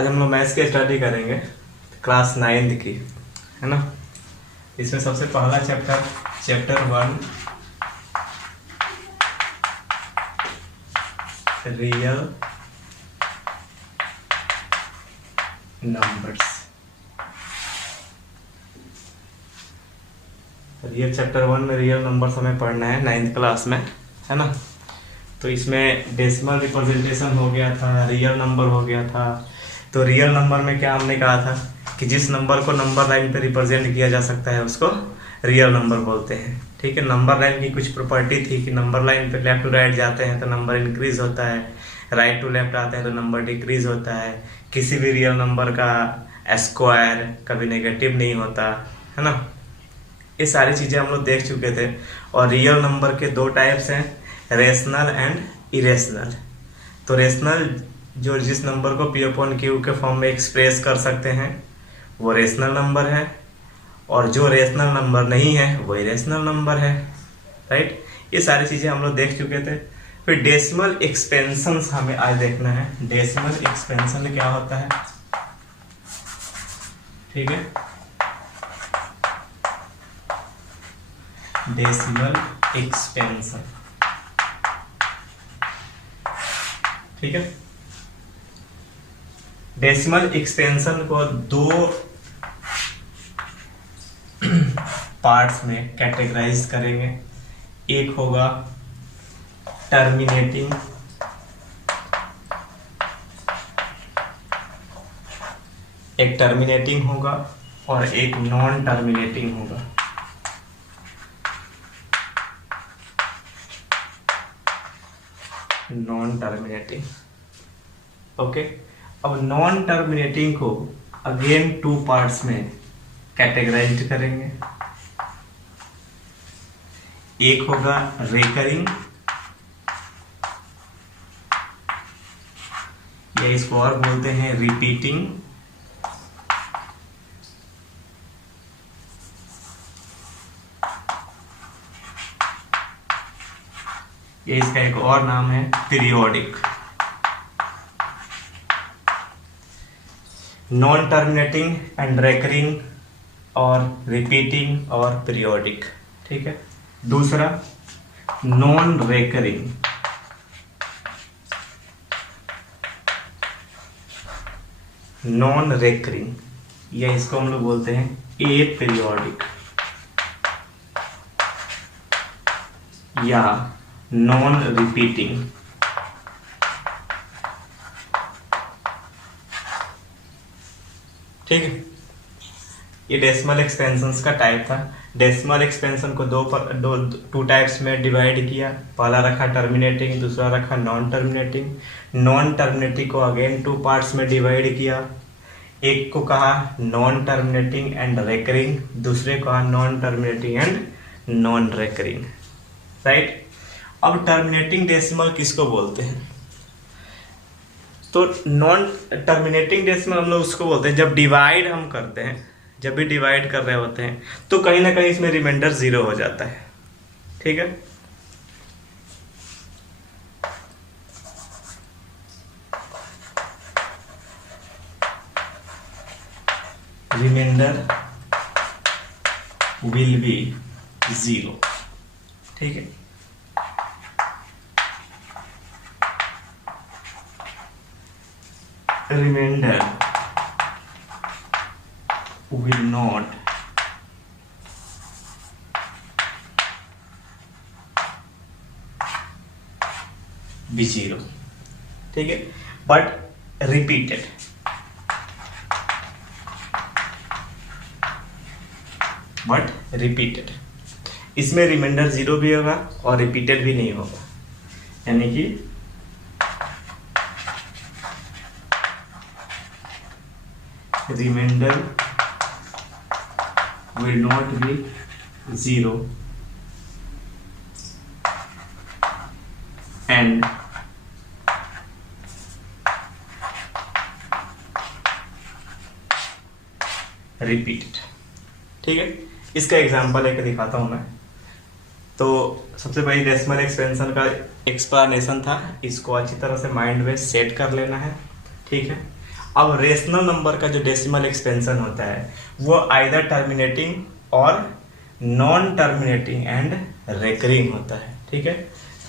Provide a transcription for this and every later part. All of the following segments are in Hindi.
आज हम लोग मैथ्स की स्टडी करेंगे क्लास 9 की, है ना। इसमें सबसे पहला चैप्टर 1 रियल नंबर्स। ये चैप्टर 1 में रियल नंबर्स हमें पढ़ना है 9th क्लास में, है ना। तो इसमें डेसिमल रिप्रेजेंटेशन हो गया था, रियल नंबर हो गया था। तो रियल नंबर में क्या हमने कहा था कि जिस नंबर को नंबर लाइन पे रिप्रेजेंट किया जा सकता है उसको रियल नंबर बोलते हैं, ठीक है। नंबर लाइन की कुछ प्रॉपर्टी थी कि नंबर लाइन पे लेफ्ट टू राइट जाते हैं तो नंबर इंक्रीज होता है, राइट टू लेफ्ट आते हैं तो नंबर डिक्रीज होता है। किसी भी रियल नंबर का स्क्वायर कभी नेगेटिव नहीं होता, है ना। ये सारी चीज़ें हम लोग देख चुके थे। और रियल नंबर के दो टाइप्स हैं, रेशनल एंड इरेशनल। तो रेशनल जो जिस नंबर को पी अपॉन क्यू के फॉर्म में एक्सप्रेस कर सकते हैं वो रेशनल नंबर है, और जो रेशनल नंबर नहीं है वो इरेशनल नंबर है, राइट। ये सारी चीज़ें हम लोग देख चुके थे। फिर डेसिमल एक्सपेंशन हमें आज देखना है। डेसिमल एक्सपेंशन क्या होता है, ठीक है। डेसिमल एक्सपेंशन, ठीक है। डेसिमल एक्सपेंशन को दो पार्ट्स में कैटेगराइज करेंगे। एक होगा टर्मिनेटिंग, एक टर्मिनेटिंग होगा और एक नॉन टर्मिनेटिंग होगा। Non terminating, okay. अब नॉन टर्मिनेटिंग को अगेन टू पार्ट्स में कैटेगराइज करेंगे। एक होगा रेकरिंग, या इसको और बोलते हैं रिपीटिंग। ये इसका एक और नाम है periodic. Non terminating and recurring और रिपीटिंग और पीरियोडिक, ठीक है। दूसरा नॉन रेकरिंग, नॉन रेकरिंग, या इसको हम लोग बोलते हैं ए पीरियोडिक या नॉन रिपीटिंग, ठीक है। ये डेसिमल एक्सपेंशन का टाइप था। डेसिमल एक्सपेंशन को टू टाइप्स में डिवाइड किया। पहला रखा टर्मिनेटिंग, दूसरा रखा नॉन टर्मिनेटिंग। नॉन टर्मिनेटिंग को अगेन टू पार्ट्स में डिवाइड किया। एक को कहा नॉन टर्मिनेटिंग एंड रेकरिंग, दूसरे को कहा non terminating and non recurring, right. अब टर्मिनेटिंग डेसिमल किसको बोलते हैं? तो नॉन टर्मिनेटिंग डेसिमल हम लोग उसको बोलते हैं जब डिवाइड हम करते हैं, जब भी डिवाइड कर रहे होते हैं तो कहीं ना कहीं इसमें रिमाइंडर 0 हो जाता है, ठीक है। रिमाइंडर विल बी 0, ठीक है। Remainder will not be 0, ठीक है, बट रिपीटेड। इसमें रिमाइंडर 0 भी होगा और रिपीटेड भी नहीं होगा, यानी कि remainder will not be 0 and repeated, ठीक है। इसका एग्जांपल लेकर दिखाता हूं मैं। तो सबसे पहले डेसिमल एक्सपेंशन का एक्सप्लेनेशन था, इसको अच्छी तरह से माइंड में सेट कर लेना है, ठीक है। अब रेशनल नंबर का जो डेसिमल एक्सपेंशन होता है वो आइदर टर्मिनेटिंग और नॉन टर्मिनेटिंग एंड रेकरिंग होता है, ठीक है।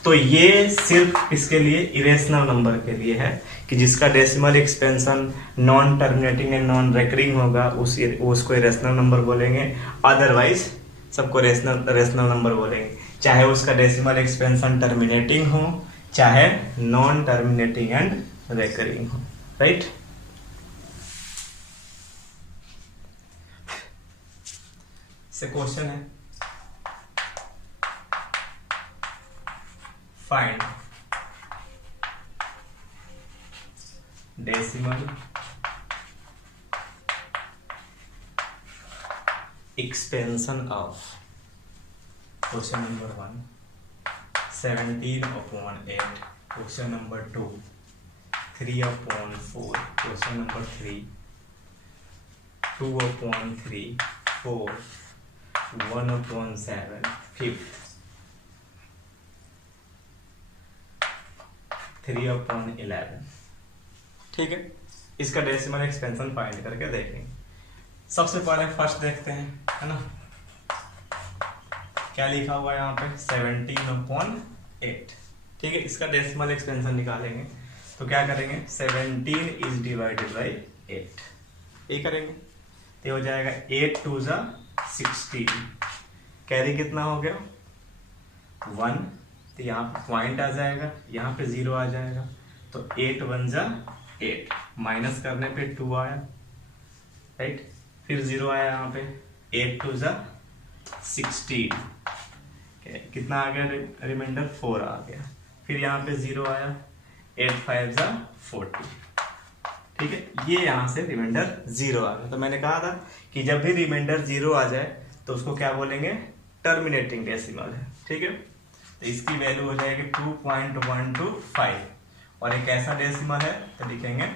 तो ये सिर्फ इसके लिए इरेशनल नंबर के लिए है कि जिसका decimal expansion non terminating and non recurring होगा उसको इरेशनल नंबर बोलेंगे, अदरवाइज सबको रेशनल नंबर बोलेंगे, चाहे उसका डेसिमल एक्सपेंशन टर्मिनेटिंग हो चाहे नॉन टर्मिनेटिंग एंड रेकरिंग हो, राइट। से क्वेश्चन है, find decimal expansion of question number 1 17/8, question number 2 3/4, question number 3 2/3, 4 1/7, 5 3/11, ठीक है। इसका डेसिमल एक्सपेंशन फाइंड करके देखेंगे। सबसे पहले फर्स्ट देखते हैं, है ना, क्या लिखा हुआ है यहाँ पे 17/8, ठीक है। इसका डेसिमल एक्सपेंशन निकालेंगे तो क्या करेंगे 17 इज डिवाइडेड बाई 8, ये करेंगे तो हो जाएगा 8 2 जा 16, कैरी कितना हो गया 1, तो यहाँ पे पॉइंट आ जाएगा, यहाँ पे 0 आ जाएगा, तो 8 1 जा 8, माइनस करने पे 2 आया, राइट, फिर 0 आया यहाँ पे, 8 2 जा 16, कितना आ गया रिमाइंडर 4 आ गया, फिर यहाँ पे 0 आया, 8 5 जा 40, ठीक है। ये यहाँ से रिमाइंडर 0 आ गया। तो मैंने कहा था कि जब भी रिमाइंडर 0 आ जाए तो उसको क्या बोलेंगे, टर्मिनेटिंग डेसिमल है, ठीक है। तो इसकी वैल्यू हो जाएगी 2.125, और एक ऐसा डेसिमल है तो लिखेंगे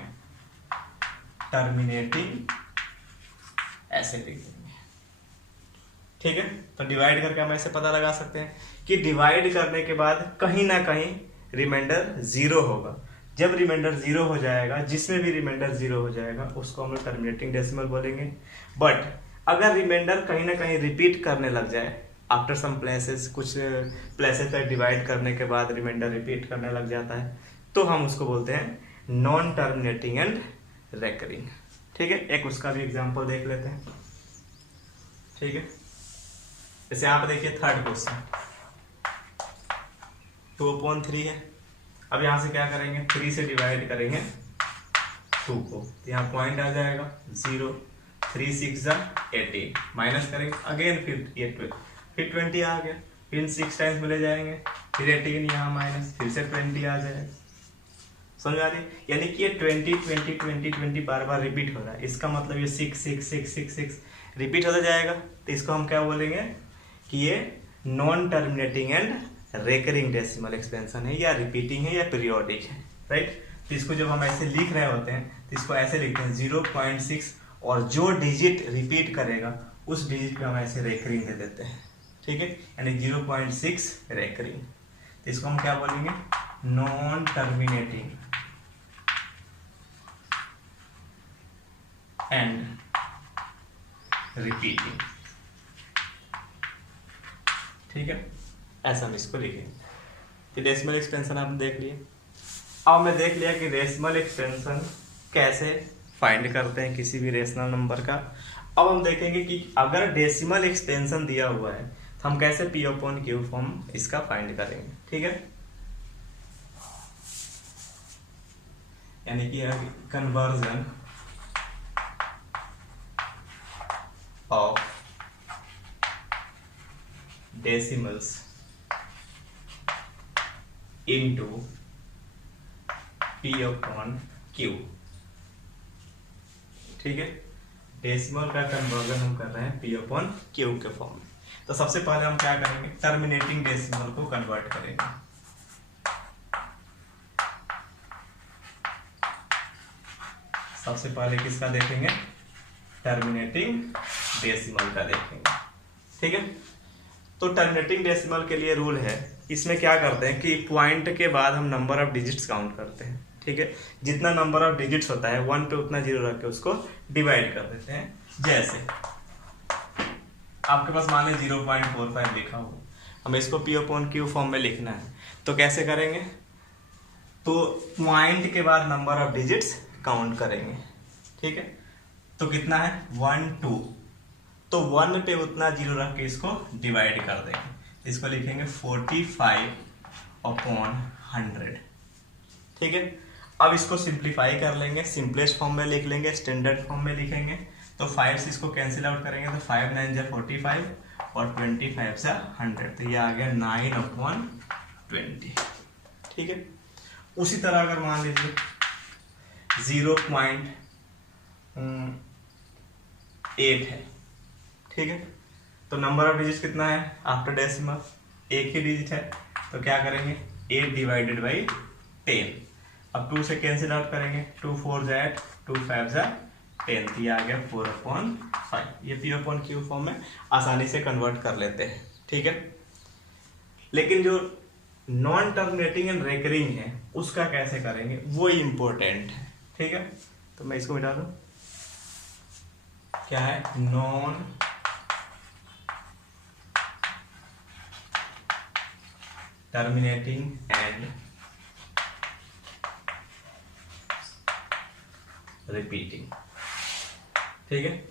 टर्मिनेटिंग, ऐसे लिखेंगे, ठीक है। तो डिवाइड करके हम ऐसे पता लगा सकते हैं कि डिवाइड करने के बाद कहीं ना कहीं रिमाइंडर 0 होगा। जब रिमाइंडर 0 हो जाएगा, जिसमें भी रिमाइंडर 0 हो जाएगा उसको हम लोग टर्मिनेटिंग डेसिमल बोलेंगे। बट अगर रिमाइंडर कहीं ना कहीं रिपीट करने लग जाए, आफ्टर सम प्लेसेस, कुछ प्लेसेस पर डिवाइड करने के बाद रिमाइंडर रिपीट करने लग जाता है, तो हम उसको बोलते हैं नॉन टर्मिनेटिंग एंड रेकरिंग, ठीक है। एक उसका भी एग्जांपल देख लेते हैं, ठीक है। जैसे यहाँ पे देखिए थर्ड क्वेश्चन 2/3 है। अब यहाँ से क्या करेंगे, 3 से डिवाइड करेंगे 2 को, तो यहाँ पॉइंट आ जाएगा 0, 3 6 जा 18, माइनस करेंगे अगेन, फिर ये 20 आ गया, फिर 6 टाइम्स मिले जाएंगे, फिर 18 यहाँ माइनस, फिर से 20 आ जाएगा, समझ आ रही। यानी कि ये 20 20 20 20 बार बार रिपीट हो रहा है, इसका मतलब ये 6 6 6 6 6 रिपीट होता जाएगा। तो इसको हम क्या बोलेंगे कि ये non terminating and recurring decimal expansion है, या रिपीटिंग है, या पीरियोडिक है, राइट। तो इसको जब हम ऐसे लिख रहे होते हैं तो इसको ऐसे लिखते हैं 0.6, और जो डिजिट रिपीट करेगा उस डिजिट पे हम ऐसे रेकरिंग दे देते हैं, ठीक है, यानी 0.6 रेकरिंग। तो इसको हम क्या बोलेंगे, नॉन टर्मिनेटिंग एंड रिपीटिंग, ठीक है, ऐसा हम इसको लिखेंगे। तो डेसिमल एक्सपेंशन आपने देख लिया। अब मैं देख लिया कि डेसिमल एक्सपेंशन कैसे फाइंड करते हैं किसी भी रेशनल नंबर का। अब हम देखेंगे कि अगर डेसिमल एक्सपेंशन दिया हुआ है तो हम कैसे P/Q फॉर्म इसका फाइंड करेंगे, ठीक है। यानी कि conversion of decimals into P/Q, ठीक है। डेसिमल का कन्वर्जन हम कर रहे हैं P/Q के फॉर्म में। तो सबसे पहले हम क्या करेंगे, टर्मिनेटिंग डेसिमल को कन्वर्ट करेंगे। सबसे पहले किसका देखेंगे, टर्मिनेटिंग डेसिमल का देखेंगे, ठीक है। तो टर्मिनेटिंग डेसिमल के लिए रूल है, इसमें क्या करते हैं कि पॉइंट के बाद हम नंबर ऑफ डिजिट्स काउंट करते हैं, ठीक है, जितना नंबर ऑफ डिजिट्स होता है 1 पे उतना जीरो रख के उसको डिवाइड कर देते हैं। जैसे आपके पास मान लीजिए 0.45 लिखा हो, हमें इसको P अपॉन Q फॉर्म में लिखना है, तो कैसे करेंगे? तो पॉइंट के बाद नंबर ऑफ डिजिट्स काउंट करेंगे, ठीक है। तो कितना है 1 2, तो 1 पे उतना जीरो रख के इसको डिवाइड कर देंगे, इसको लिखेंगे 45 अपॉन 100, ठीक है। अब इसको सिंप्लीफाई कर लेंगे, सिंपलेस्ट फॉर्म में लिख लेंगे, स्टैंडर्ड फॉर्म में लिखेंगे, तो 5 से इसको कैंसिल आउट करेंगे तो 5 9 जा 45 और 25 से 100, तो ये आ गया 9 अपॉन 20, ठीक है। उसी तरह अगर मान लीजिए 0.8 है, ठीक है, तो नंबर ऑफ डिजिट कितना है आफ्टर डेसिमल? एक ही डिजिट है, तो क्या करेंगे 8 डिवाइडेड बाई 10। अब 2 से कैंसिल आउट करेंगे, 2 4 जा 8, 2 5 जा 10, तो ये आ गया 4 अपॉन 5। ये P अपॉन Q फॉर्म में आसानी से कन्वर्ट कर लेते हैं, ठीक है। लेकिन जो नॉन टर्मिनेटिंग एंड रेकरिंग है उसका कैसे करेंगे वो इम्पोर्टेंट है, ठीक है। तो मैं इसको मिटा दूं, क्या है नॉन टर्मिनेटिंग एंड रिपीटिंग, ठीक है,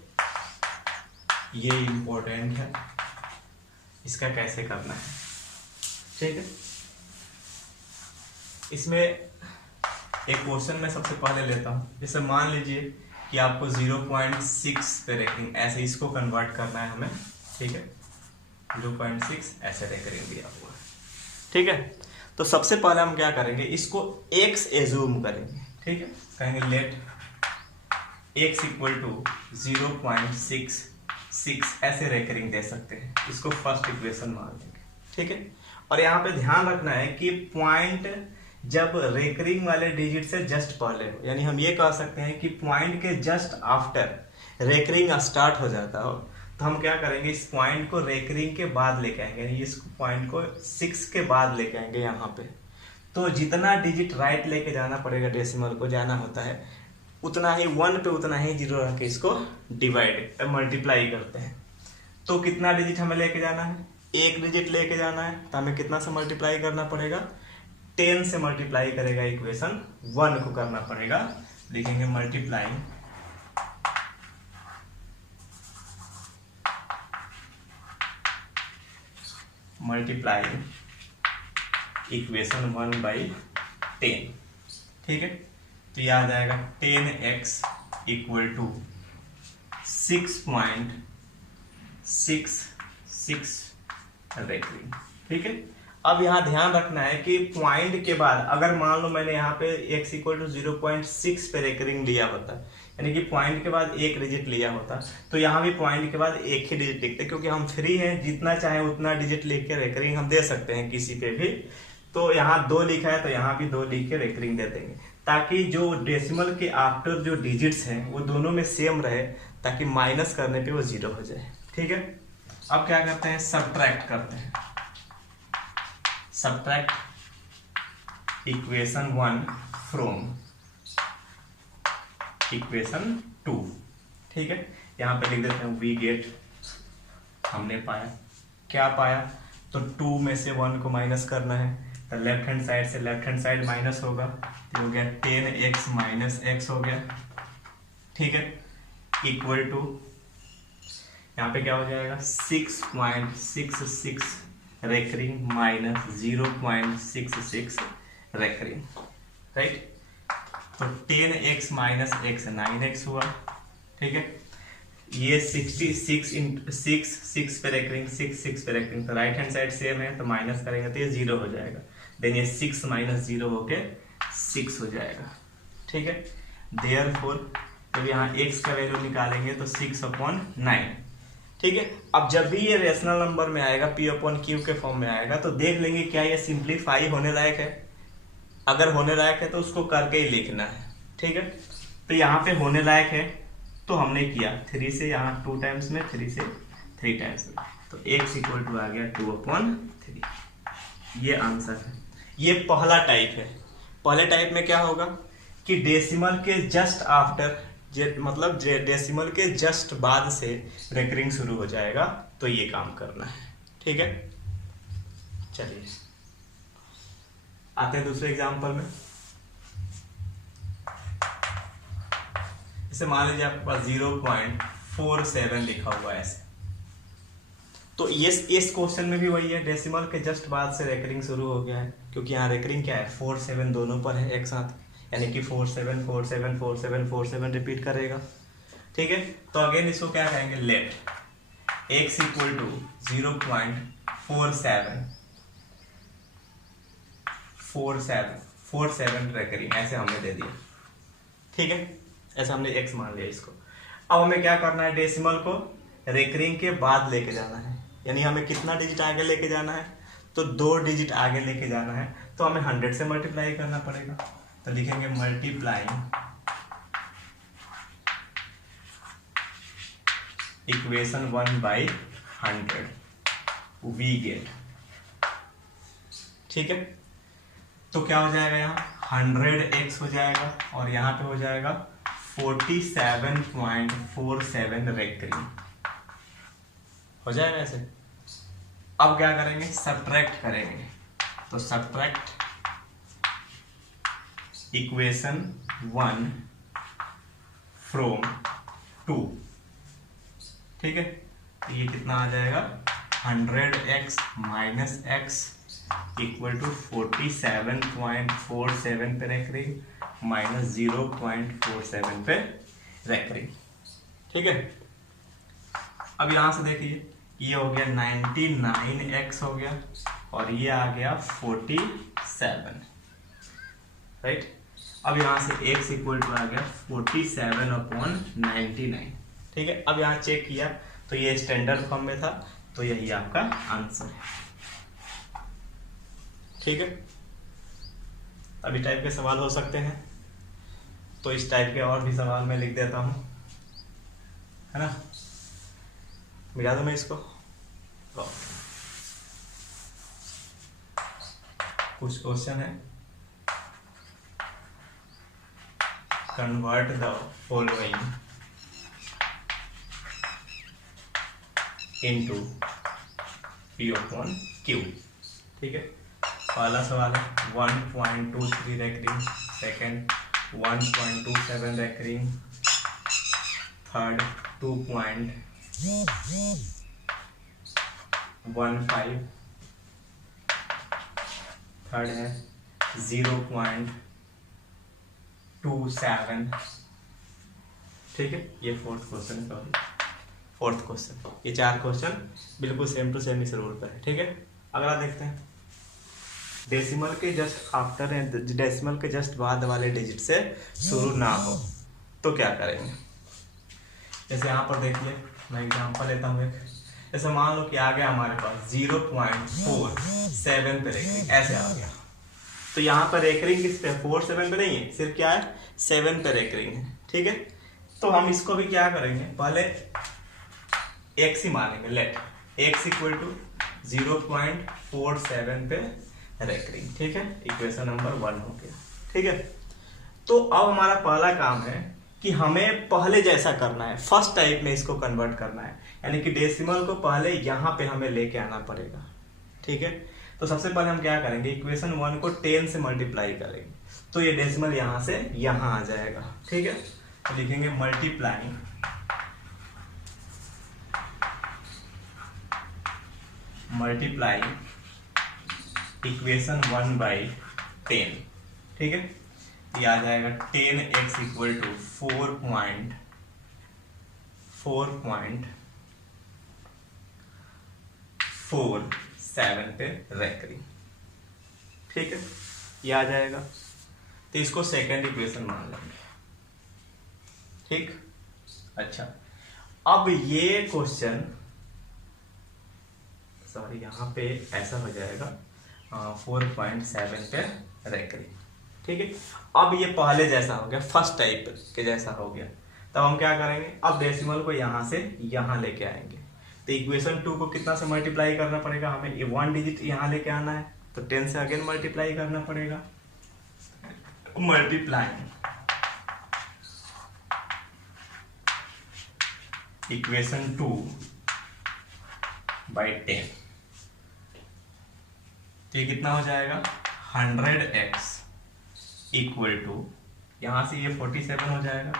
ये इंपॉर्टेंट है, इसका कैसे करना है, ठीक है। इसमें एक क्वेश्चन मैं सबसे पहले लेता हूं, जैसे मान लीजिए कि आपको 0.6 पे रेकरिंग, ऐसे इसको कन्वर्ट करना है हमें, ठीक है, 0.6 ऐसे रेकरिंग दिया हुआ है, ठीक है। तो सबसे पहले हम क्या करेंगे, इसको x एज्यूम करेंगे, ठीक है, कहेंगे लेट x इक्वल टू 0.66 ऐसे रेकरिंग दे सकते हैं, इसको फर्स्ट इक्वेशन मान लेंगे, ठीक है। और यहाँ पे ध्यान रखना है कि पॉइंट जब रेकरिंग वाले डिजिट से जस्ट पहले हो, यानी हम ये कह सकते हैं कि पॉइंट के जस्ट आफ्टर रेकरिंग स्टार्ट हो जाता हो, तो हम क्या करेंगे इस पॉइंट को रेकरिंग के बाद लेके आएंगे, यानी इस पॉइंट को 6 के बाद लेके आएंगे यहाँ पे। तो जितना डिजिट राइट लेके जाना पड़ेगा, डेसिमल को जाना होता है, उतना ही 1 पे उतना ही जीरो रख के इसको डिवाइड मल्टीप्लाई करते हैं। तो कितना डिजिट हमें लेके जाना है, एक डिजिट लेके जाना है, तो हमें कितना से मल्टीप्लाई करना पड़ेगा, 10 से मल्टीप्लाई करेगा, इक्वेशन 1 को करना पड़ेगा, लिखेंगे मल्टीप्लाइंग इक्वेशन 1 बाई 10, ठीक है। तो ये आ जाएगा 10x इक्वल टू 6.66 रेकरिंग, ठीक है। अब यहाँ ध्यान रखना है कि पॉइंट के बाद अगर मान लो मैंने यहाँ पे x इक्वल टू 0.6 पे रेकरिंग लिया होता, यानी कि पॉइंट के बाद एक डिजिट लिया होता, तो यहाँ भी पॉइंट के बाद एक ही डिजिट लिखते, क्योंकि हम फ्री हैं, जितना चाहे उतना डिजिट लिख के रेकरिंग हम दे सकते हैं किसी पे भी। तो यहाँ 2 लिखा है तो यहाँ भी 2 लिख के रेकरिंग दे देंगे, ताकि जो डेसिमल के आफ्टर जो डिजिट्स हैं वो दोनों में सेम रहे, ताकि माइनस करने पे वो 0 हो जाए, ठीक है। अब क्या करते हैं, सब्ट्रैक्ट करते हैं, सब्ट्रैक्ट इक्वेशन 1 फ्रॉम इक्वेशन 2, ठीक है। यहाँ पे लिख देते हैं वी गेट, हमने पाया, क्या पाया, तो 2 में से 1 को माइनस करना है, तो लेफ्ट हैंड साइड से लेफ्ट हैंड साइड माइनस होगा, तो हो गया 10x माइनस x हो गया, ठीक है, इक्वल टू यहाँ पे क्या हो जाएगा 6.66 रेकरिंग माइनस 0.66 रेकरिंग, राइट। तो 10x माइनस x 9x हुआ, ठीक है। ये 66 इंटू 6 पे रेकरिंग, 6 पे रेकरिंग, तो राइट हैंड साइड सेम है, तो माइनस करेंगे तो ये 0 हो जाएगा, देन ये 6 माइनस 0 होके 6 हो जाएगा, ठीक है। देयरफॉर जब यहाँ x का वैल्यू निकालेंगे तो 6/9, ठीक है। अब जब भी ये रेशनल नंबर में आएगा, P अपॉन Q के फॉर्म में आएगा, तो देख लेंगे क्या ये सिंप्लीफाई होने लायक है, अगर होने लायक है तो उसको करके ही लिखना है, ठीक है। तो यहाँ पे होने लायक है तो हमने किया 3 से यहाँ 2 टाइम्स में, 3 से 3 टाइम्स में, तो x इक्वल टू आ गया 2/3, ये आंसर है। ये पहला टाइप है, पहले टाइप में क्या होगा कि डेसिमल के जस्ट आफ्टर, मतलब डेसिमल के जस्ट बाद से रेकरिंग शुरू हो जाएगा, तो ये काम करना है। ठीक है, चलिए आते हैं दूसरे एग्जांपल में। जैसे मान लीजिए आपके पास 0.47 लिखा हुआ है ऐसे, तो इस क्वेश्चन में भी वही है, डेसिमल के जस्ट बाद से रेकरिंग शुरू हो गया है, क्योंकि यहाँ रेकरिंग क्या है 47 दोनों पर है एक साथ, यानी कि 47 47 47 47 रिपीट करेगा। ठीक है, तो अगेन इसको क्या कहेंगे, let x equal to 0.47 recurring, ऐसे हमने दे दिया। ठीक है, ऐसे हमने x मान लिया इसको। अब हमें क्या करना है, डेसिमल को रेकरिंग के बाद लेके जाना है, यानी हमें कितना डिजिट आगे लेके जाना है, तो 2 डिजिट आगे लेके जाना है, तो हमें 100 से मल्टीप्लाई करना पड़ेगा। तो लिखेंगे मल्टीप्लाइंग इक्वेशन 1/100 वी गेट। ठीक है, तो क्या हो जाएगा, यहाँ 100x हो जाएगा और यहाँ पे हो जाएगा 47.47 रेकरिंग हो जाएगा ऐसे। अब क्या करेंगे, सब्ट्रैक्ट करेंगे, तो सब्ट्रैक्ट इक्वेशन 1 फ्रॉम 2। ठीक है, तो ये कितना आ जाएगा, 100x minus x equal to 47.47 पे रेकरिंग माइनस 0.47 पे रेकरिंग। ठीक है, अब यहां से देखिए, ये हो गया 99x हो गया और ये आ गया 47, राइट। अब यहां से x इक्वल टू आ गया 47/99। ठीक है, अब यहाँ चेक किया तो ये स्टैंडर्ड फॉर्म में था, तो यही आपका आंसर है। ठीक है, अभी टाइप के सवाल हो सकते हैं, तो इस टाइप के और भी सवाल मैं लिख देता हूं, है ना। मिला दूं मैं इसको, कुछ क्वेश्चन है, convert the following into P/Q। ठीक है, पहला सवाल है 1.23 recurring, second 1.27 recurring, third 2.15, third है 0.27। ठीक है, ये फोर्थ क्वेश्चन का, फोर्थ क्वेश्चन, ये 4 क्वेश्चन बिल्कुल सेम टू सेम इस रूल पर है। ठीक है, अगला देखते हैं, डेसिमल के जस्ट आफ्टर एंड डेसिमल के जस्ट बाद वाले डिजिट से शुरू ना हो तो क्या करेंगे। जैसे यहाँ पर देखिए, मैं एग्जांपल लेता हूँ एक, जैसे मान लो कि आ गया हमारे पास 0.47 पे रेकरिंग, ऐसे आ गया, तो यहाँ पर रेकरिंग किस पे, 47 पे नहीं है, सिर्फ क्या है 7 पे रेकरिंग है। ठीक है, तो हम इसको भी क्या करेंगे, पहले x ही मानेंगे, लेट x इक्वल टू 0.47 पे रेकरिंग। ठीक है, इक्वेशन नंबर 1 हो गया। ठीक है, तो अब हमारा पहला काम है कि हमें पहले जैसा करना है, फर्स्ट टाइप में इसको कन्वर्ट करना है, यानी कि डेसिमल को पहले यहाँ पे हमें लेके आना पड़ेगा। ठीक है, तो सबसे पहले हम क्या करेंगे, इक्वेशन 1 को 10 से मल्टीप्लाई करेंगे, तो ये डेसिमल यहाँ से यहाँ आ जाएगा। ठीक है, तो लिखेंगे मल्टीप्लाइंग इक्वेशन 1/10। ठीक है, ये आ जाएगा 10x इक्वल टू 4.47 पे रेकरिंग। ठीक है, ये आ जाएगा, तो इसको सेकंड इक्वेशन मान लेंगे। ठीक, अच्छा, अब ये क्वेश्चन, सॉरी यहाँ पे ऐसा हो जाएगा 4.7 पे रेकरिंग। ठीक है, अब ये पहले जैसा हो गया, फर्स्ट टाइप के जैसा हो गया, तब हम क्या करेंगे, अब डेसिमल को यहाँ से यहाँ लेके आएंगे, तो इक्वेशन 2 को कितना से मल्टीप्लाई करना पड़ेगा, हमें 1 डिजिट यहाँ लेके आना है, तो 10 से अगेन मल्टीप्लाई करना पड़ेगा, मल्टीप्लाइंग इक्वेशन 2 बाई 10, तो ये कितना हो जाएगा 100x इक्वल टू, यहां से ये 47 हो जाएगा,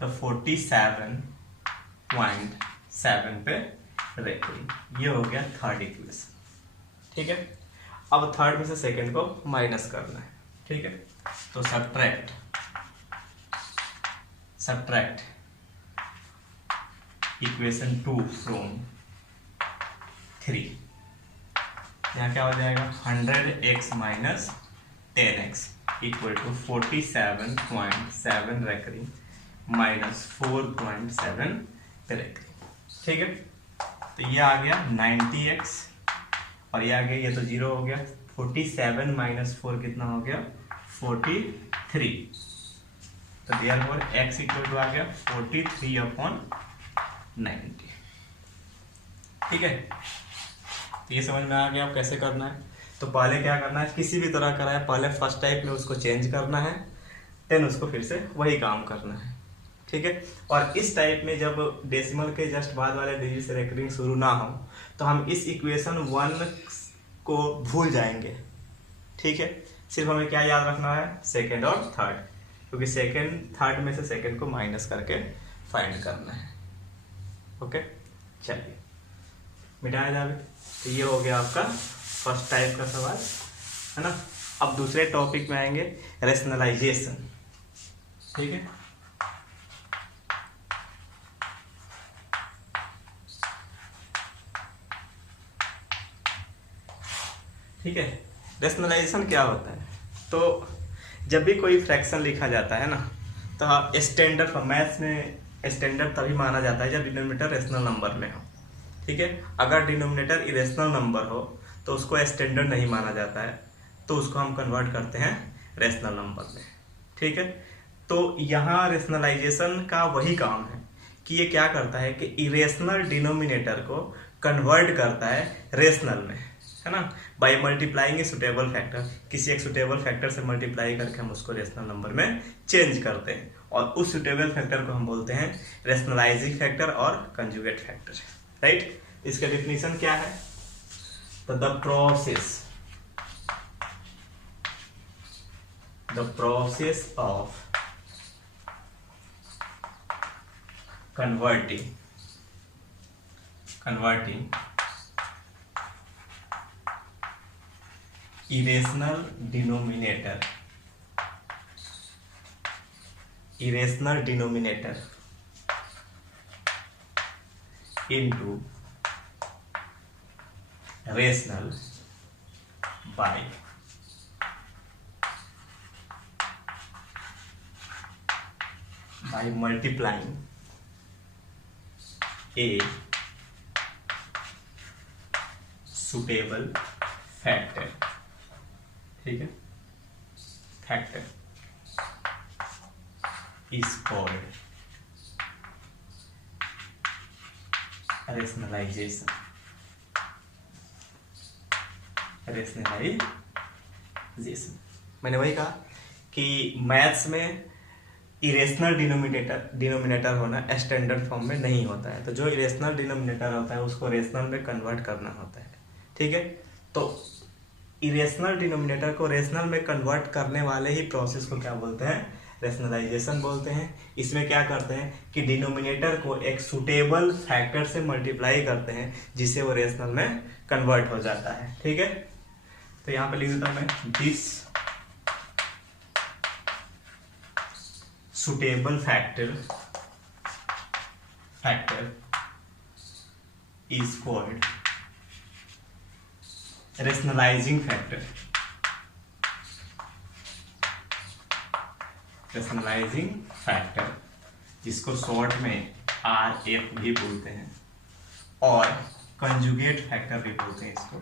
तो 47.7 पे रखेंगे। ये हो गया थर्ड इक्वेशन। ठीक है, अब थर्ड में से सेकंड को माइनस करना है। ठीक है, तो सब्ट्रैक्ट इक्वेशन 2 फ्रॉम 3, यहाँ क्या हो जाएगा 100x minus 10x equal to 47.7 recurring minus 4.7 recurring. ठीक है, तो ये आ गया 90x और ये आ गया, ये तो 0 हो गया, 47 माइनस 4 कितना हो गया 43, तो देयरफॉर x इक्वल टू आ गया 43/90। ठीक है, तो ये समझ में आ गया अब कैसे करना है। तो पहले क्या करना है, किसी भी तरह करा है, पहले फर्स्ट टाइप में उसको चेंज करना है, देन उसको फिर से वही काम करना है। ठीक है, और इस टाइप में जब डेसिमल के जस्ट बाद वाले डिजिट से रेकरिंग शुरू ना हो तो हम इस इक्वेशन 1 को भूल जाएंगे। ठीक है, सिर्फ हमें क्या याद रखना है, सेकेंड और थर्ड, क्योंकि सेकेंड थर्ड में से सेकेंड को माइनस करके फाइंड करना है। ओके, चलिए मिटाया जाए। तो ये हो गया आपका फर्स्ट टाइप का सवाल, है ना। अब दूसरे टॉपिक में आएंगे, रेशनलाइजेशन। ठीक है, ठीक है, रेशनलाइजेशन क्या होता है, तो जब भी कोई फ्रैक्शन लिखा जाता है ना, तो स्टैंडर्ड मैथ्स में स्टैंडर्ड तभी माना जाता है जब डिनोमिनेटर रेशनल नंबर में हो। ठीक है, अगर डिनोमिनेटर इरेशनल नंबर हो तो उसको स्टैंडर्ड नहीं माना जाता है, तो उसको हम कन्वर्ट करते हैं रेशनल नंबर में। ठीक है, तो यहाँ रेशनलाइजेशन का वही काम है कि ये क्या करता है कि इरेशनल डिनोमिनेटर को कन्वर्ट करता है रेशनल में, है ना, by multiplying a suitable factor. किसी एक सुटेबल फैक्टर से मल्टीप्लाई करके हम उसको रेशनल नंबर में चेंज करते हैं, और उस सुटेबल फैक्टर को हम बोलते हैं रेशनलाइजिंग फैक्टर और कंजुगेट फैक्टर। राइट, इसका डेफिनेशन क्या है, तो the process of converting irrational denominator into rational by multiplying a suitable factor। ठीक है, फैक्टर is called rationalization। मैंने वही कहा कि मैथ्स में इरेशनल डिनोमिनेटर होना स्टैंडर्ड फॉर्म में नहीं होता है, तो जो इरेशनल डिनोमिनेटर होता है उसको रेशनल में कन्वर्ट करना होता है। ठीक है, तो इरेशनल डिनोमिनेटर को रेशनल में कन्वर्ट करने वाले ही प्रोसेस को क्या बोलते हैं, रेशनलाइजेशन बोलते हैं। इसमें क्या करते हैं कि डिनोमिनेटर को एक सुटेबल फैक्टर से मल्टीप्लाई करते हैं जिससे वो रेशनल में कन्वर्ट हो जाता है। ठीक है, तो यहाँ पे लिख देता हूं मैं, this suitable factor is called rationalizing factor। जिसको शॉर्ट में RF भी बोलते हैं और कंजुगेट फैक्टर भी बोलते हैं, इसको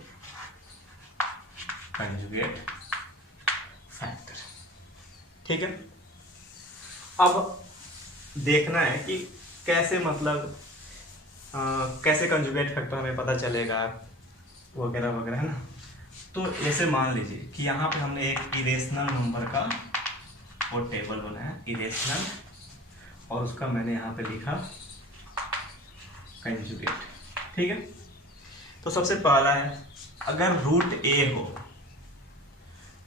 कंजुगेट फैक्टर। ठीक है, अब देखना है कि कैसे मतलब कैसे कंजुगेट फैक्टर हमें पता चलेगा वगैरह वगैरह, है ना। तो ऐसे मान लीजिए कि यहाँ पे हमने एक इरेशनल नंबर का वो टेबल बनाया इरेशनल, और उसका मैंने यहाँ पे लिखा कंजुगेट। ठीक है, तो सबसे पहला है, अगर रूट ए हो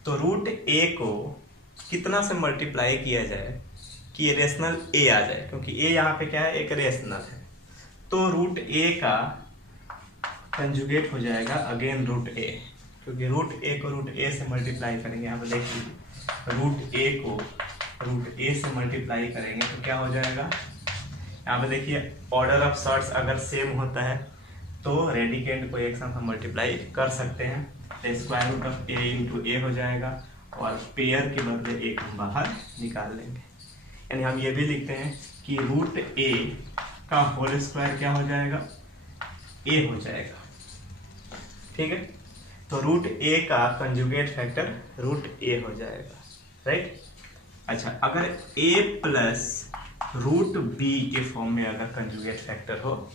तो रूट ए को कितना से मल्टीप्लाई किया जाए कि ये रेशनल ए आ जाए, क्योंकि ए यहाँ पे क्या है, एक रेशनल है। तो रूट ए का कंजुगेट हो जाएगा अगेन रूट ए, क्योंकि रूट ए को रूट ए से मल्टीप्लाई करेंगे। यहाँ पे देख लीजिए, रूट ए को रूट ए से मल्टीप्लाई करेंगे तो क्या हो जाएगा, यहाँ पे देखिए ऑर्डर ऑफ सर्ट्स अगर सेम होता है तो रेडिकेंड को एक साथ हम मल्टीप्लाई कर सकते हैं। तो square root of a into a हो जाएगा, और पेयर के बदले एक हम बाहर निकाल लेंगे। यानी हम ये भी लिखते हैं कि रूट ए का होल स्क्वायर क्या हो जाएगा, ए हो जाएगा। ठीक है, तो रूट ए का कंजुगेट फैक्टर रूट ए हो जाएगा, राइट। अच्छा, अगर a प्लस रूट बी के फॉर्म में अगर कंजुगेट फैक्टर हो,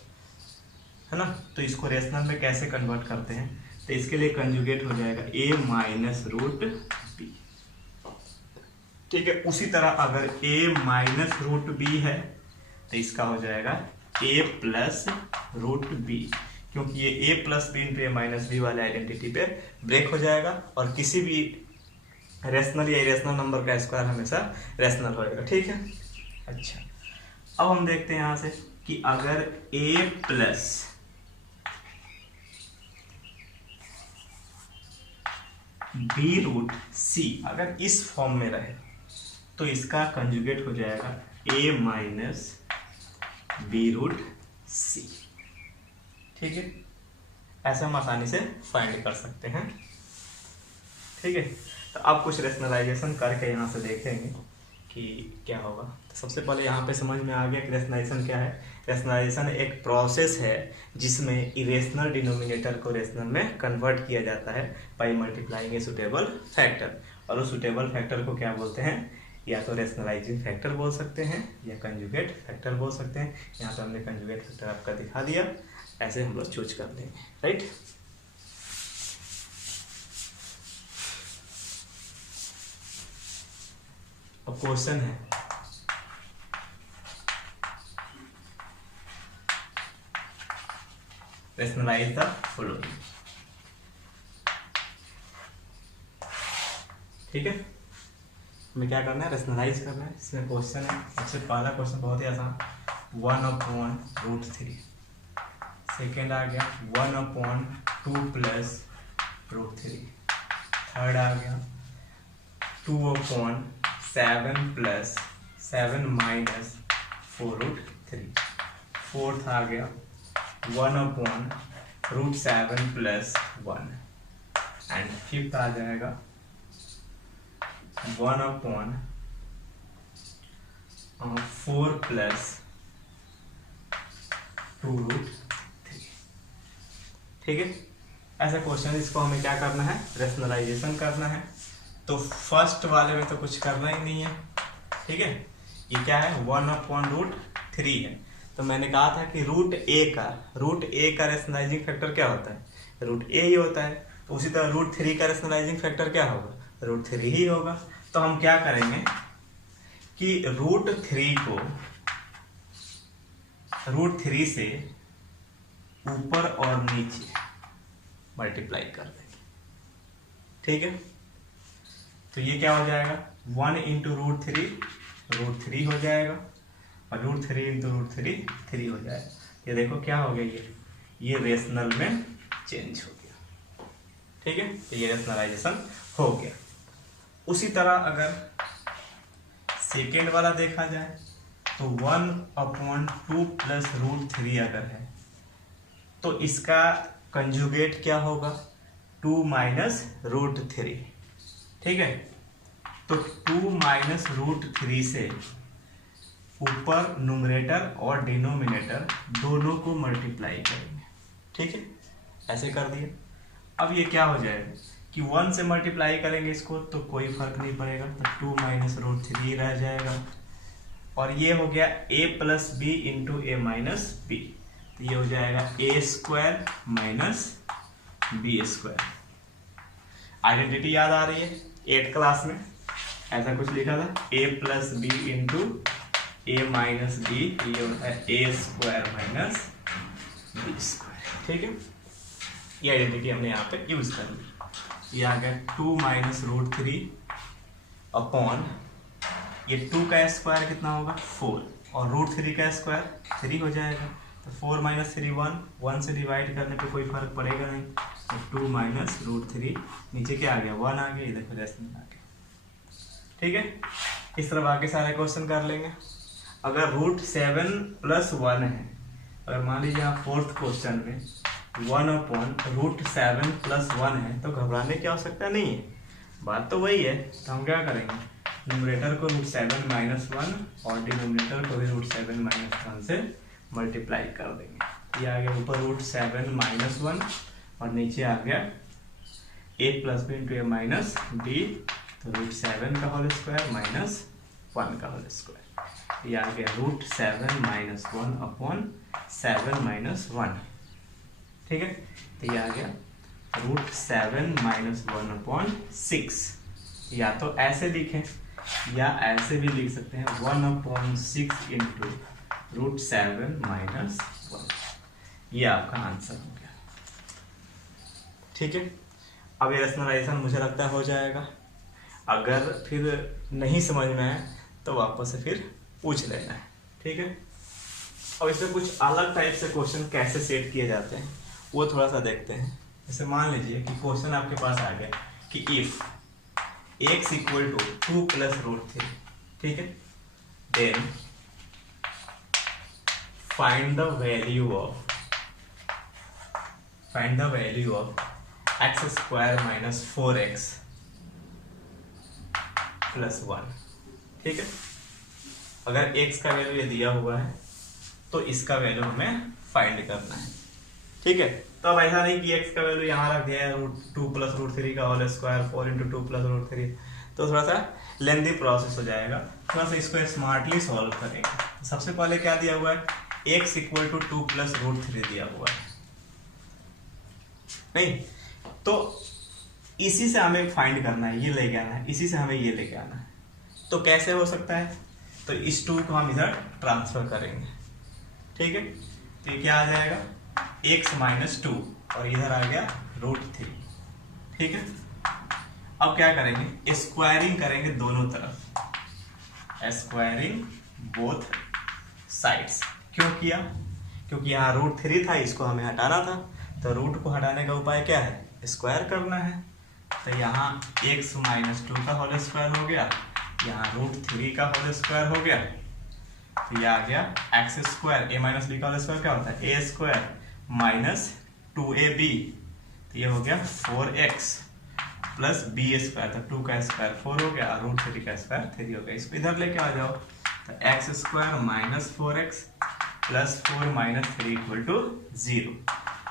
है ना, तो इसको रेशनल में कैसे कन्वर्ट करते हैं, तो इसके लिए कंजुगेट हो जाएगा a माइनस रूट बी। ठीक है, उसी तरह अगर a माइनस रूट बी है तो इसका हो जाएगा a प्लस रूट बी, क्योंकि ये a plus b into a minus b वाले आइडेंटिटी पे ब्रेक हो जाएगा, और किसी भी रेशनल या इरेशनल नंबर का स्क्वायर हमेशा रेशनल होएगा। ठीक है, अच्छा, अब हम देखते हैं यहां से कि अगर a प्लस बी रूट सी अगर इस फॉर्म में रहे तो इसका कंजुगेट हो जाएगा a माइनस बी रूट सी। ठीक है, ऐसे हम आसानी से फाइंड कर सकते हैं। ठीक है, तो अब कुछ रेशनलाइजेशन करके यहाँ से देखेंगे कि क्या होगा। तो सबसे पहले यहाँ पे समझ में आ गया कि रेशनलाइजेशन क्या है। रेशनलाइजेशन एक प्रोसेस है जिसमें इरेशनल डिनोमिनेटर को रेशनल में कन्वर्ट किया जाता है by multiplying a suitable factor, और उस सुटेबल फैक्टर को क्या बोलते हैं, या तो रेशनलाइजिंग फैक्टर बोल सकते हैं या कंजुगेट फैक्टर बोल सकते हैं। यहाँ पे हमने कंजुगेट फैक्टर आपका दिखा दिया, ऐसे हम लोग चूज कर लेंगे, राइट। अब क्वेश्चन है, रेशनलाइज द फॉलोइंग। ठीक है, हमें क्या करना है, रेशनलाइज करना है। इसमें क्वेश्चन है, सबसे पहला क्वेश्चन बहुत ही आसान, 1/√3। सेकेंड आ गया 1/2 प्लस √3। थर्ड आ गया 2/7 प्लस 7 माइनस 4√3। फोर्थ आ गया 1/√7 प्लस 1। एंड फिफ्थ आ जाएगा 1/4 प्लस 2√3। ठीक है, ऐसा क्वेश्चन, इसको हमें क्या करना है, रेशनलाइजेशन करना है। तो फर्स्ट वाले में तो कुछ करना ही नहीं है। ठीक है, ये क्या है, 1/√3 है। तो मैंने कहा था कि रूट ए का रेशनलाइजिंग फैक्टर क्या होता है, रूट ए ही होता है। तो उसी तरह √3 का रेशनलाइजिंग फैक्टर क्या होगा, √3 ही होगा। तो हम क्या करेंगे कि √3 को √3 से ऊपर और नीचे मल्टीप्लाई कर देंगे। ठीक है, तो ये क्या हो जाएगा, 1 इंटू √3 हो जाएगा, और √3 इंटू √3 3 हो जाएगा। ये देखो क्या हो गया, ये रेशनल में चेंज हो गया। ठीक है, तो ये रेशनलाइजेशन हो गया। उसी तरह अगर सेकेंड वाला देखा जाए तो 1/2 प्लस √3 अगर है तो इसका कंजुगेट क्या होगा, 2 माइनस √3। ठीक है, तो 2 माइनस √3 से ऊपर न्यूमरेटर और डिनोमिनेटर दोनों को मल्टीप्लाई करेंगे। ठीक है, ऐसे कर दिया। अब ये क्या हो जाएगा कि 1 से मल्टीप्लाई करेंगे इसको तो कोई फर्क नहीं पड़ेगा, तो 2 माइनस √3 रह जाएगा, और ये हो गया a plus b into a minus b. तो ये हो जाएगा a² माइनस b²। आइडेंटिटी याद आ रही है 8th क्लास में, ऐसा कुछ लिखा था a plus b into a minus b, ये होता है a square minus b square. ठीक है, ये आइडेंटिटी हमने यहाँ पे यूज कर ली। ये आ गया 2 माइनस रूट 3 अपॉन ये 2 का स्क्वायर कितना होगा 4, और रूट 3 का स्क्वायर 3 हो जाएगा, तो 4 माइनस 3 1 से डिवाइड करने पे कोई फर्क पड़ेगा नहीं, तो 2 माइनस रूट 3, नीचे क्या आ गया 1 आ गया, इधर फिर रेशनल आ गया। ठीक है, इस तरह बाकी सारे क्वेश्चन कर लेंगे। अगर रूट 7 प्लस 1 है, अगर मान लीजिए आप फोर्थ क्वेश्चन में 1 अपॉन रूट 7 प्लस 1 है, तो घबराने की आवश्यकता नहीं है, बात तो वही है। तो हम क्या करेंगे, न्यूमरेटर को रूट 7 माइनस 1 और डिनोमिनेटर को भी रूट 7 माइनस 1 से मल्टीप्लाई कर देंगे। ये आ गया ऊपर रूट 7 माइनस 1 और नीचे आ गया a plus b into a minus b, तो रूट 7 का होल स्क्वायर माइनस 1 का होल स्क्वायर। ये आ गया रूट 7 माइनस 1 अपॉन 7 माइनस 1। ठीक है, तो ये आ गया रूट 7 माइनस 1 अपॉन 6। या तो ऐसे लिखें या ऐसे भी लिख सकते हैं 1 अपॉन 6 इंटू रूट 7 माइनस 1। ये आपका आंसर हो गया। ठीक है, अब ये रेशनलाइजेशन मुझे लगता है हो जाएगा। अगर फिर नहीं समझ में आए तो वापस से फिर पूछ लेना है। ठीक है, अब इसमें कुछ अलग टाइप से क्वेश्चन कैसे सेट किए जाते हैं वो थोड़ा सा देखते हैं। जैसे मान लीजिए कि क्वेश्चन आपके पास आ गया कि if x equal to 2 plus root 3, ठीक है, then find the value of x square minus 4x plus 1। ठीक है, अगर x का वैल्यू ये दिया हुआ है तो इसका वैल्यू हमें फाइंड करना है। ठीक है, तो अब ऐसा नहीं कि x का वैल्यू यहाँ रख दिया है रूट 2 प्लस रूट 3 का whole square 4 into 2 plus root 3, तो थोड़ा सा लेंदी प्रोसेस हो जाएगा। थोड़ा सा इसको स्मार्टली सॉल्व करेंगे। सबसे पहले क्या दिया हुआ है, x equal to 2 plus root 3 दिया हुआ है, नहीं, तो इसी से हमें फाइंड करना है, ये लेके आना है, इसी से हमें ये लेके आना है। तो कैसे हो सकता है, तो इस 2 को हम इधर ट्रांसफर करेंगे। ठीक है, तो ये क्या आ जाएगा x माइनस 2 और इधर आ गया रूट 3। ठीक है, अब क्या करेंगे, स्क्वायरिंग करेंगे दोनों तरफ, स्क्वायरिंग बोथ साइड्स। क्यों किया, क्योंकि यहाँ रूट 3 था, इसको हमें हटाना था, तो रूट को हटाने का उपाय क्या है, स्क्वायर करना है। तो यहाँ x माइनस 2 का होल स्क्वायर हो गया, यहाँ रूट 3 का होल स्क्वायर हो गया, तो ये आ गया एक्स स्क्वायर, ए माइनस बी का होल स्क्वायर क्या होता है, ए स्क्वायर माइनस 2ab, तो ये हो गया 4x प्लस बी स्क्वायर, तो 2 का स्क्वायर 4 हो गया, रूट 3 का स्क्वायर 3 हो गया। इसको इधर लेके आ जाओ, तो x square minus 4x plus 4 minus 3 equal to 0,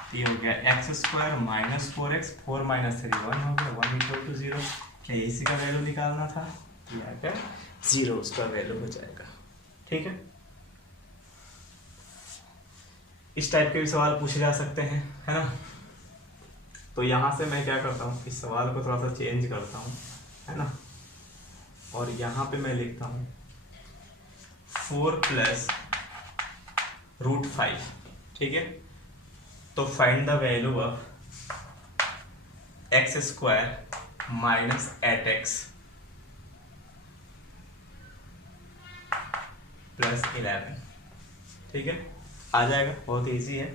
तो ये हो गया x square minus 4x, 4 minus 3 1 हो गया, 1 इक्वल टू 0। क्या इसी का वैल्यू निकालना था, तो यहाँ पे 0 उसका वैल्यू हो जाएगा। ठीक है, इस टाइप के भी सवाल पूछे जा सकते हैं, है ना। तो यहाँ से मैं क्या करता हूँ, इस सवाल को थोड़ा सा चेंज करता हूँ, है ना, और यहाँ पे मैं लिखता हूँ 4 प्लस रूट 5। ठीक है, तो find the value of x square minus 8x plus 11। ठीक है, आ जाएगा, बहुत इजी है।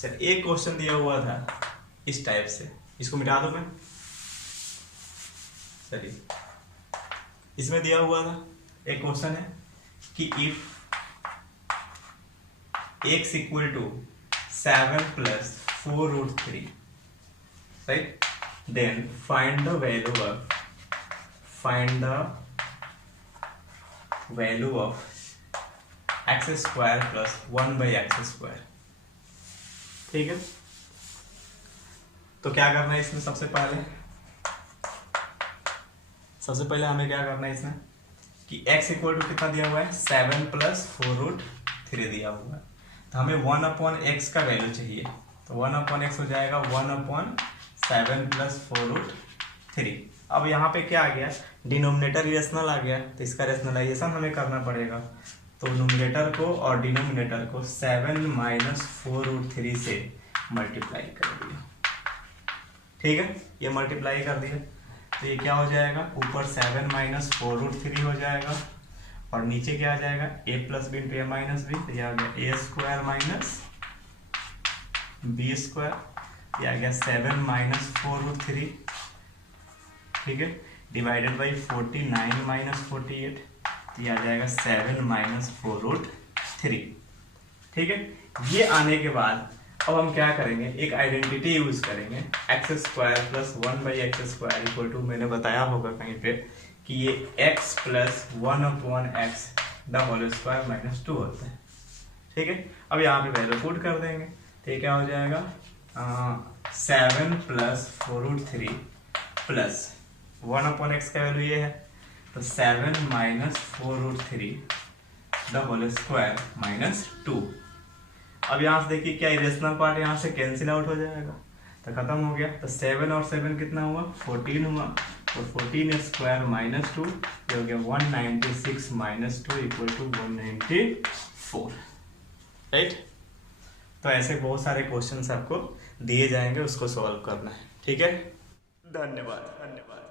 चल, एक क्वेश्चन दिया हुआ था इस टाइप से, इसको मिटा दो मैं। चलिए, इसमें दिया हुआ था एक क्वेश्चन है कि if x equal to 7 plus 4 root 3, right, then find the value of x square plus 1 by x square. ठीक है, तो क्या करना है इसमें, सबसे पहले हमें क्या करना है इसमें कि x इक्वल टू कितना दिया हुआ है, 7 प्लस 4 रूट 3 दिया हुआ है, तो हमें 1 अपॉन x का वैल्यू चाहिए, तो 1 अपॉन x हो जाएगा 1 अपॉन 7 प्लस 4 रूट 3। अब यहाँ पे क्या आ गया, डिनोमिनेटर इरेशनल आ गया, तो इसका रेशनलाइजेशन हमें करना पड़ेगा। तो नोमिनेटर को और डिनोमिनेटर को 7 माइनस 4√3 से मल्टीप्लाई कर दिया। ठीक है, ये मल्टीप्लाई कर दिया तो ये क्या हो जाएगा, ऊपर 7 माइनस 4√3 हो जाएगा और नीचे क्या आ जाएगा, a plus b into a minus b, तो ये आ गया a square minus b square, ये आ गया 7 माइनस 4√3, ठीक है, डिवाइडेड बाई 49 माइनस 48, तो ये आ जाएगा 7 माइनस 4√3। ठीक है, ये आने के बाद अब हम क्या करेंगे, एक आइडेंटिटी यूज करेंगे, x square plus 1/x² equal to, मैंने बताया होगा कहीं पे कि ये x plus 1/x the whole square minus 2 होता है। ठीक है, अब यहाँ पे वैल्यू पुट कर देंगे तो ये क्या हो जाएगा, 7 प्लस 4√3 प्लस 1/x का वैल्यू ये है, तो 7 minus 4√3 the whole square minus 2। अब यहाँ से देखिए क्या इरेशनल पार्ट यहाँ से कैंसिल आउट हो जाएगा, तो खत्म हो गया। तो 7 और 7 कितना हुआ, 14 हुआ, तो 14 स्क्वायर माइनस 2, ये हो गया 196 माइनस 2 इक्वल टू 194। राइट, तो ऐसे बहुत सारे क्वेश्चंस आपको दिए जाएंगे, उसको सॉल्व करना है। ठीक है, धन्यवाद।